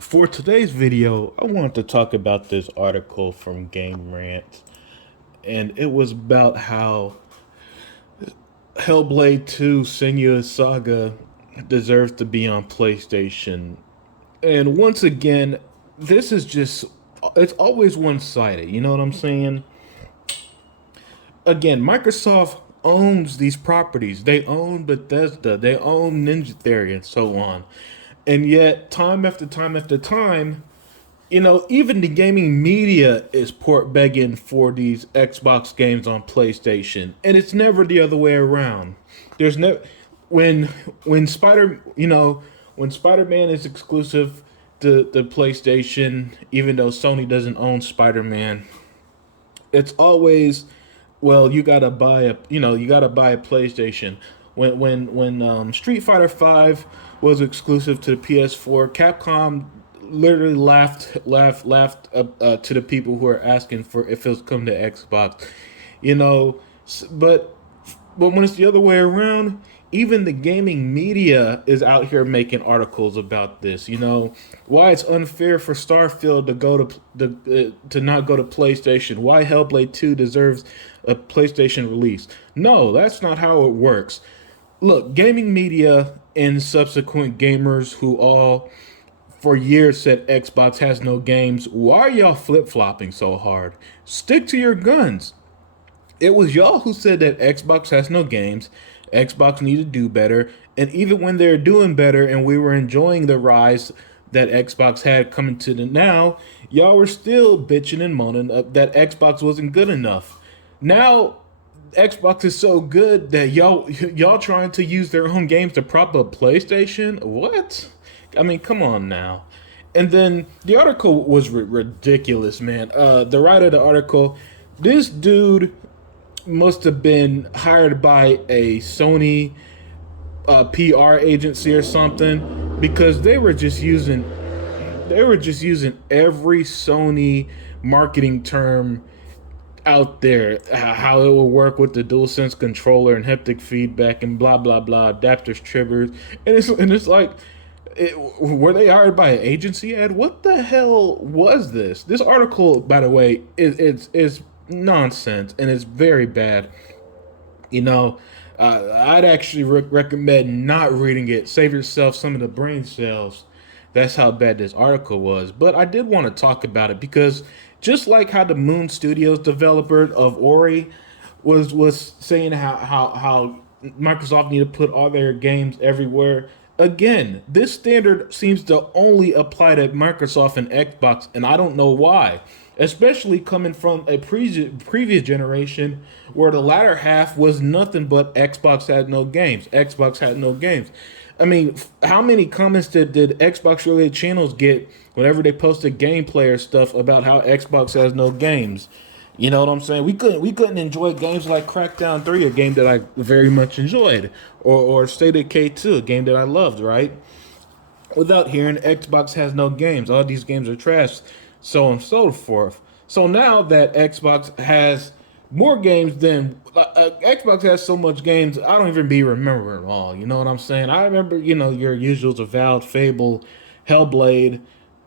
For today's video, I wanted to talk about this article from GameRant, and it was about how Hellblade 2 Senua Saga deserves to be on PlayStation. And once again, this is just, it's always one-sided, you know what I'm saying? Again, Microsoft owns these properties. They own Bethesda, they own Ninja Theory, and so on. And yet, time after time after time, even the gaming media is port begging for these Xbox games on PlayStation, and it's never the other way around. There's no when when Spider you know when Spider-Man is exclusive to the PlayStation, even though Sony doesn't own Spider-Man, it's always, well, you gotta buy a PlayStation. When Street Fighter Five was exclusive to the PS4, Capcom literally laughed to the people who are asking for if it was come to Xbox, you know. But when it's the other way around, even the gaming media is out here making articles about this. Why it's unfair for Starfield to not go to PlayStation. Why Hellblade 2 deserves a PlayStation release. No, that's not how it works. Look, gaming media and subsequent gamers who all for years said Xbox has no games. Why are y'all flip flopping so hard? Stick to your guns. It was y'all who said that Xbox has no games. Xbox need to do better. And even when they're doing better and we were enjoying the rise that Xbox had coming to the now, y'all were still bitching and moaning that Xbox wasn't good enough. Now Xbox is so good that y'all trying to use their own games to prop up PlayStation? What? I mean, come on now. And then the article was ridiculous, man. The writer of the article, this dude must have been hired by a Sony PR agency or something, because they were just using every Sony marketing term out there, how it will work with the DualSense controller and haptic feedback and blah blah blah, adapters, triggers, and it's like, were they hired by an agency? Ed, what the hell was this? This article, by the way, is nonsense and it's very bad. You know, I'd actually recommend not reading it. Save yourself some of the brain cells. That's how bad this article was. But I did want to talk about it because just like how the Moon Studios developer of Ori was saying how Microsoft need to put all their games everywhere. Again, this standard seems to only apply to Microsoft and Xbox, and I don't know why. Especially coming from a previous generation where the latter half was nothing but Xbox had no games. Xbox had no games. I mean, how many comments did Xbox related channels get whenever they posted gameplay or stuff about how Xbox has no games? You know what I'm saying? We couldn't enjoy games like Crackdown 3, a game that I very much enjoyed, or State of Decay 2, a game that I loved, right? Without hearing Xbox has no games. All these games are trash, so on and so forth. So now that Xbox has more games than Xbox has so much games, I don't even be remembering them all. You know what I'm saying? I remember, your usuals of Valve, Fable, Hellblade,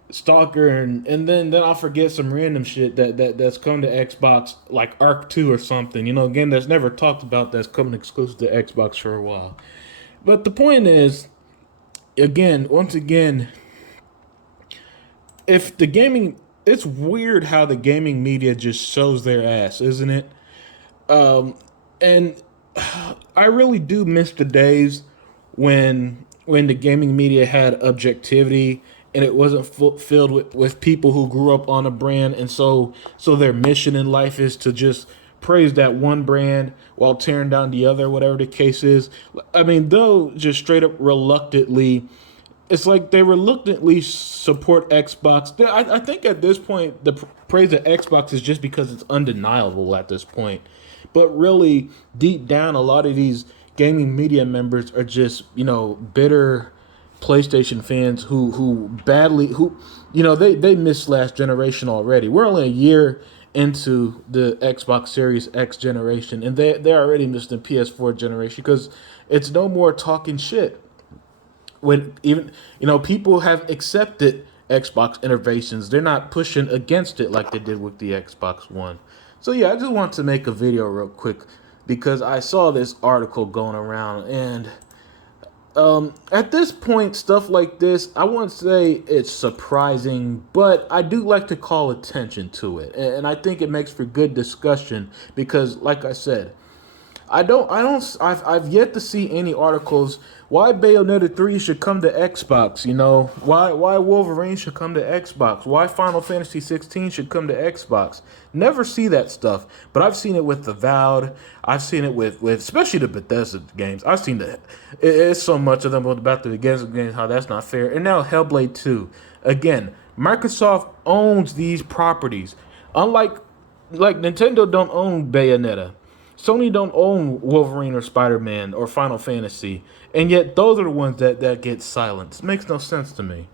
Stalker, and then I'll forget some random shit that's come to Xbox, like Arc 2 or something. A game that's never talked about that's coming exclusive to Xbox for a while. But the point is, once again, if the gaming, it's weird how the gaming media just shows their ass, isn't it? And I really do miss the days when the gaming media had objectivity and it wasn't filled with people who grew up on a brand, and so their mission in life is to just praise that one brand while tearing down the other, whatever the case is. I mean, they'll just straight up reluctantly, it's like they reluctantly support Xbox. I think at this point, the praise of Xbox is just because it's undeniable at this point. But really, deep down, a lot of these gaming media members are just, bitter PlayStation fans who they missed last generation already. We're only a year into the Xbox Series X generation, and they already missed the PS4 generation because it's no more talking shit. When even people have accepted Xbox innovations. They're not pushing against it like they did with the Xbox One. So yeah, I just want to make a video real quick because I saw this article going around, and at this point, stuff like this, I won't say it's surprising, but I do like to call attention to it, and I think it makes for good discussion because, like I said, I've yet to see any articles why Bayonetta 3 should come to Xbox, you know, why Wolverine should come to Xbox, why Final Fantasy 16 should come to Xbox. Never see that stuff, but I've seen it with Avowed, I've seen it with especially the Bethesda games. I've seen that. It's so much of them about the Bethesda games, how that's not fair. And now Hellblade 2. Again, Microsoft owns these properties. Unlike Nintendo don't own Bayonetta. Sony don't own Wolverine or Spider-Man or Final Fantasy, and yet those are the ones that get silenced. Makes no sense to me.